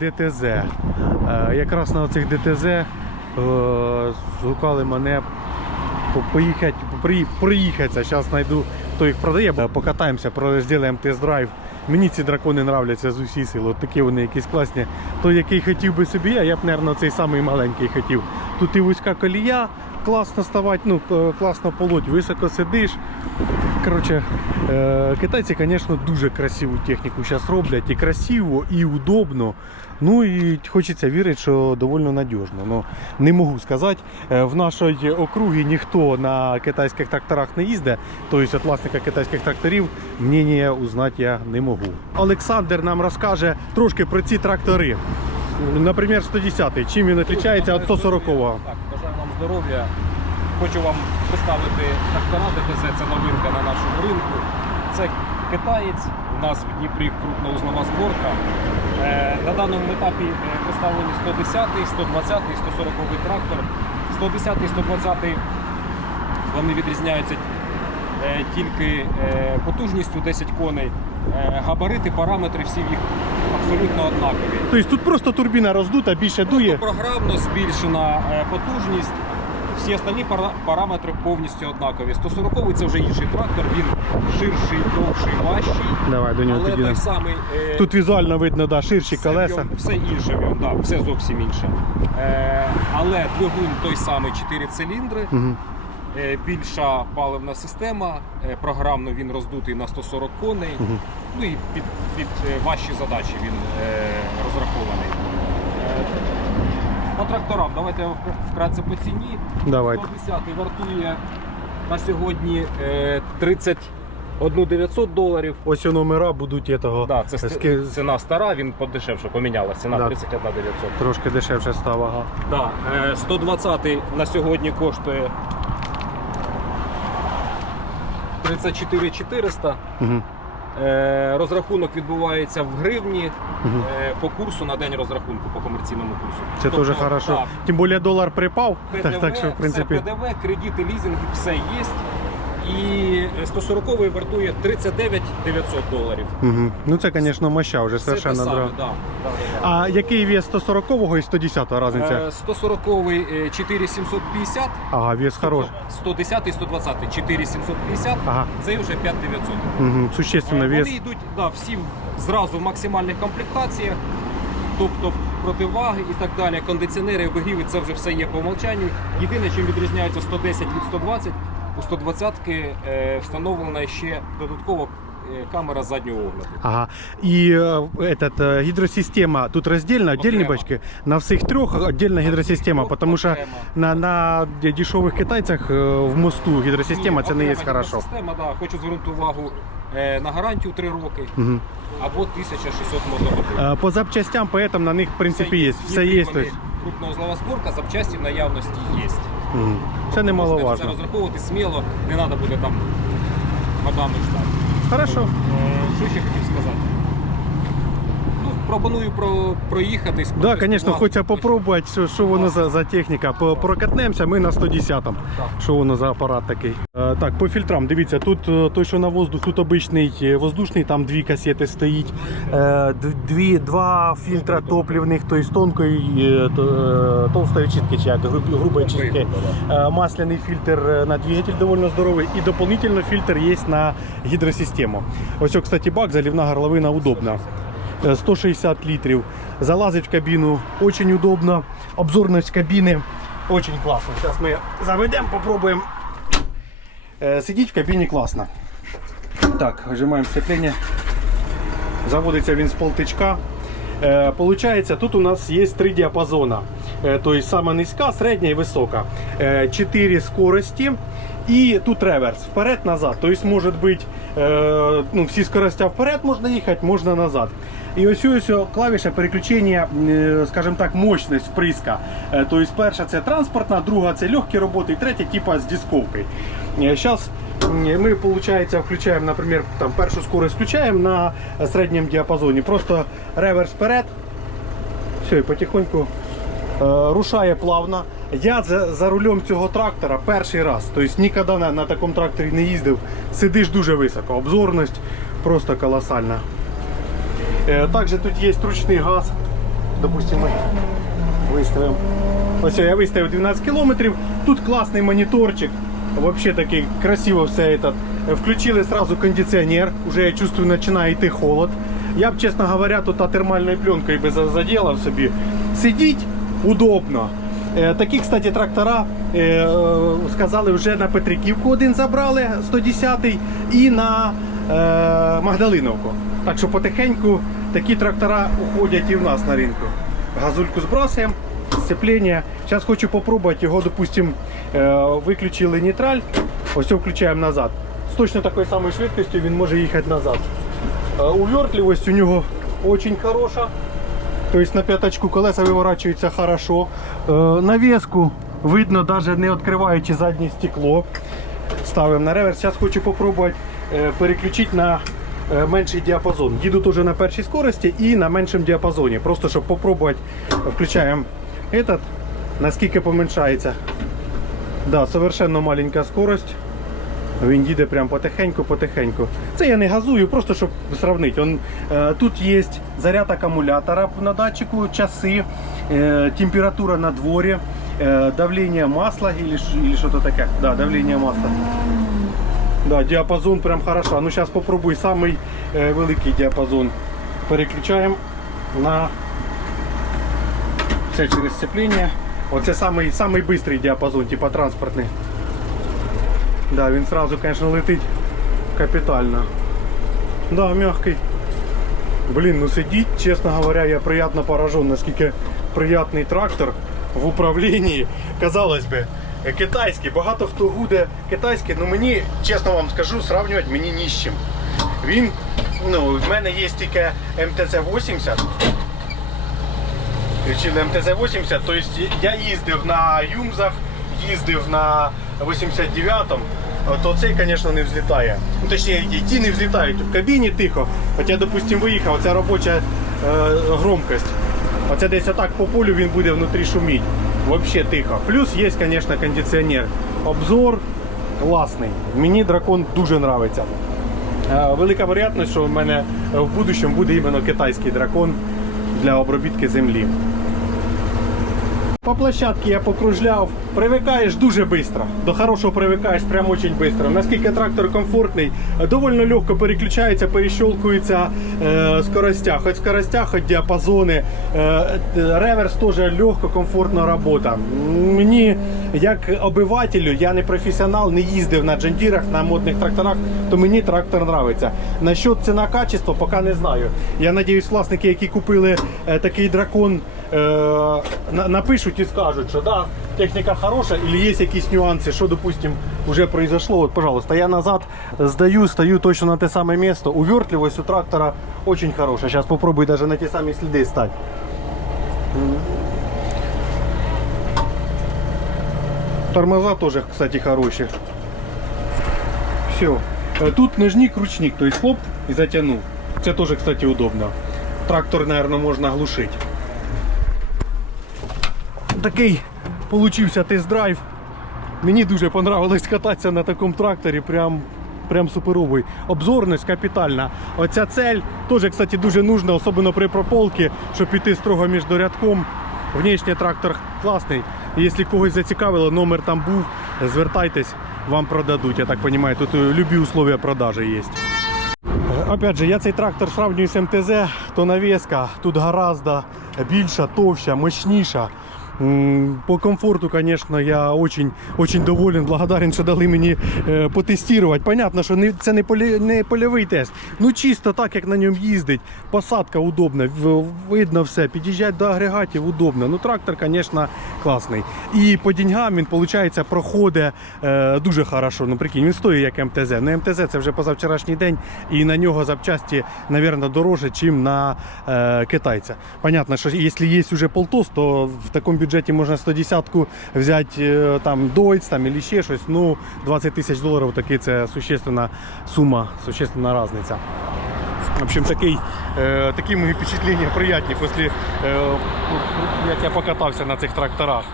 ДТЗ. Е, Якраз на цих ДТЗ е, згукали мене по- поїхати, при, проїхатися. Зараз знайду, хто їх продає, покатаємося, зробимо тест-драйв. Мені ці дракони нравляться з усі сили. От такі вони якісь класні. Той, який хотів би собі, а я б, мабуть, цей самий маленький хотів. Тут і вузька колія, класно ставати, ну, класно полоть, високо сидиш. Коротше, е, китайці, звісно, дуже красиву техніку зараз роблять. І красиво, і удобно. Ну і хочеться вірити, що доволі надіжно. Ну, не можу сказати. Е, В нашій округі ніхто на китайських тракторах не їздить. Тобто від власника китайських тракторів мнення узнати я не можу. Олександр нам розкаже трошки про ці трактори. Наприклад, 110-й. чим він відрізняється від 140-го? Так, бажаю вам здоров'я. Хочу вам представити трактора ДТЗ, це новинка на нашому ринку. Це китаєць, у нас в Дніпрі крупноузлова зборка. Е, на даному етапі представлені 110, 120, 140 трактор. 110, 120 вони відрізняються е, тільки е, потужністю 10 коней. Габарити, параметри всі їх абсолютно однакові. Тобто тут просто турбіна роздута, більше дує. Просто програмно збільшена потужність. Всі остальні параметри повністю однакові. 140 це вже інший трактор, він ширший, довший, важчий. Давай до нього Але тоді. той самий е, Тут візуально видно, да, ширші все, в колеса. ньому- все інше в ньому, да, все зовсім інше. Е, але двигун той самий 4 циліндри, Угу. е, більша паливна система, е, програмно він роздутий на 140 коней. Мгм. Ну і під, під е, важчі задачі він е, розрахований. Е, По тракторам, давайте я вкратце по ціні. Давайте. 110 вартує на сьогодні е, 31 900 доларів. Ось у номера будуть этого. Да, це ски- ціна стара, він подешевше помінялася. Ціна Да. 31 900. Трошки дешевше став, ага. Да, е, 120 на сьогодні коштує 34 400. Угу. Е, Розрахунок відбувається в гривні е, по курсу на день розрахунку по комерційному курсу. Це Тобто, теж хорошо. Тим більше долар припав, ПДВ, так, так що в принципі. все ПДВ, кредити, лізинги, все є. І 140 вартує 39 900 доларів. Угу. Ну це, звісно, моща вже те совершенно саме, да. А який вес 140-го і 110-го різниця? Е, 140 е, 4750, Ага, вес хороший. 110 120 4750, Ага. це вже 5900. Угу. Существенно Е, вес. Вони йдуть да, всі зразу в максимальних комплектаціях, тобто противаги і так далі. Кондиціонери, обігріви, це вже все є по умолчанню. Єдине, чим відрізняється 110 від 120, у 120 е, встановлена ще додатково е, камера заднього огляду. Ага. І е, этот, гідросистема тут роздільна, отдельні Окремо. бачки. На всіх трьох отдельна гідросистема, Трьох тому що окремо. на, на дешевих китайцях в мосту гідросистема це не є окрема хорошо. Система, да, хочу звернути увагу е, на гарантію 3 роки Угу. або 1600 мотогодин. По запчастям, поэтому на них, в принципі, є. Все є. вони тобто. Крупноузлова зборка, запчасті в наявності є. Мгм. Це немаловажно. Це розраховувати сміло, не треба буде там годами ждати. Хорошо. Е, Що ще хотів сказати? Ну, пропоную про, проїхатись. Да, звісно, хочеться попробувати, що, що воно за, за техніка. По- Прокатнемося, ми на 110-му. Що воно за апарат такий. Е, так, по фільтрам, дивіться, тут е, той, що на воздух, тут обичний е, воздушний, там дві касети стоїть. Е, д- дві, два фільтра топливних, то з тонкої, е, то- е, толстої чистки, чи як, груб- грубої чистки. Е, Масляний фільтр е, на двигатель доволі здоровий. І дополнительно фільтр є на гідросистему. Ось, кстати, бак, заливна горловина удобна. Е, 160 літрів. Залазить в кабіну, очень удобно. Обзорність кабіни очень класно. Зараз ми заведемо, попробуємо. Е, Сидіть в кабіні класно. Так, вижимаємо сцеплення. Заводиться він з полтичка. Е, Получається, тут у нас є три діапазона. Е, Тобто сама низька, середня і висока. Е, Чотири скорості. І тут реверс. Вперед-назад. Тобто, може бути, е, ну, всі скорості вперед можна їхати, можна назад. І ось ось клавіша переключення, е, скажімо так, мощність вприска. Е, Тобто перша це транспортна, друга це легкі роботи, і третя типа з дисковкою. Зараз ми, виходить, включаємо, наприклад, там, першу скорость включаємо на середньому діапазоні. Просто реверс вперед. Все, і потихоньку е, рушає плавно. Я за, за рулем цього трактора перший раз. Тобто ніколи на, на такому тракторі не їздив. Сидиш дуже високо. Обзорність просто колосальна. Е, також тут є ручний газ. допустимо, ми виставимо. Ось я виставив 12 кілометрів. Тут класний моніторчик. Вообще такий красиво все это. Включили сразу кондиціонер. Уже я чувствую, починає йти холод. Я б, чесно говоря, тут термальною пленкою би за- заділав собі. Сидіть удобно. Е, Такі, кстати, трактора е, сказали вже на Петриківку один забрали 110-й і на Магдалиновку. Так що потихеньку такі трактора уходять і в нас на ринку. Газульку збрасуємо, сцеплення. Зараз хочу попробувати його, допустим, е, виключили нейтраль. Ось його включаємо назад. З точно такою самою швидкістю він може їхати назад. Е, Увертливість у нього дуже хороша. То есть на п'яточку колеса виворачуються хорошо. Е, навіску видно, навіть не відкриваючи заднє стекло. Ставимо на реверс. Зараз хочу спробувати переключити на е, менший діапазон. Їду теж на першій скорості і на меншому діапазоні. Просто щоб спробувати, включаємо этот, наскільки поменшається. Да, совершенно маленька скорость. Він їде прям потихеньку-потихеньку. Це я не газую, просто щоб сравнити. Он, е, тут є заряд акумулятора на датчику, часи, е, температура на дворі, е, давлення масла или, или що-то таке. Да, давлення масла. Да, діапазон прям хорошо. Ну зараз попробуй самий е, великий діапазон. Переключаємо на це через сцеплення. Оце самий, самий бистрий діапазон, типа транспортний. Да, він сразу, конечно, летить капітально. Да, мягкий. Блін, ну сидіть, чесно говоря, я приятно поражен, наскільки приятний трактор в управлінні. Казалось би, китайський, багато хто гуде китайський, ну мені, чесно вам скажу, сравнювати мені ні з чим. Він, ну, в мене є тільки МТЗ-80. Включили МТЗ-80, тобто я їздив на Юмзах, їздив на 89-му, то цей, звісно, не взлітає. Ну, точніше, ті не взлітають в кабіні тихо. Хоча, допустимо, виїхав, оця робоча е, громкость. Оце десь отак по полю він буде внутрі шуміти. Взагалі тихо. Плюс є, звісно, кондиціонер. Обзор класний. Мені дракон дуже подобається. Е, Велика вероятність, що в мене в будущому буде іменно китайський дракон для обробітки землі. По площадке я покружляв. Привикаєш дуже швидко. До хорошого привикаєш прямо дуже швидко. Наскільки трактор комфортний, довольно легко переключається, перещелкується е, скоростя. Хоч скоростя, хоч діапазони. Е, реверс теж легко, комфортна робота. Мені, як обивателю, я не професіонал, не їздив на джендірах, на модних тракторах, то мені трактор подобається. Насчет ціна качество, поки не знаю. Я сподіваюся, власники, які купили такий дракон, е, на- напишуть і скажуть, що да, техніка хороша, або є якісь нюанси, що, допустим, вже произошло. От, пожалуйста, я назад здаю, стою точно на те саме місце. Увертливость у трактора очень хороша. Зараз попробую даже на ті самі сліди стати. Тормоза тоже, кстати, хорошие. Все. Тут ножник, ручник, то есть хлоп и затянул. Це тоже, кстати, удобно. Трактор, наверное, можна глушить. Такий получився тест-драйв. Мені дуже понравилось кататися на такому тракторі. Прям, прям суперовий. Обзорність капітальна. Оця цель теж, кстати, дуже нужна, особливо при прополці, щоб піти строго між рядком. Внешній трактор класний. Якщо когось зацікавило, номер там був, звертайтесь, вам продадуть. Я так розумію, тут любі условия продажі є. Опять же, я цей трактор сравнюю з МТЗ, то навеска тут гораздо більша, товща, мощніша. По комфорту, конечно, я очень, очень доволен, благодарен, що дали мені е, потестувати. Понятно, що не, це не, полі, не польовий тест. Ну чисто так, як на ньому їздить. Посадка удобна, видно все. Під'їжджати до агрегатів удобно. Ну трактор, звісно, класний. І по деньгам він, виходить, проходить е, дуже хорошо. Ну прикинь, він стоїть як МТЗ. Ну МТЗ це вже позавчорашній день, і на нього запчасті, мабуть, дорожче, ніж на е, китайця. Понятно, що якщо є вже полтос, то в такому бюджеті можна 110-ку взяти е, там Дойц там, або ще щось. Ну, 20 тисяч доларів таки це существенна сума, существенна різниця. В общем, такий, э, такі мої впечатлення приятні після, э, як я покатався на цих тракторах.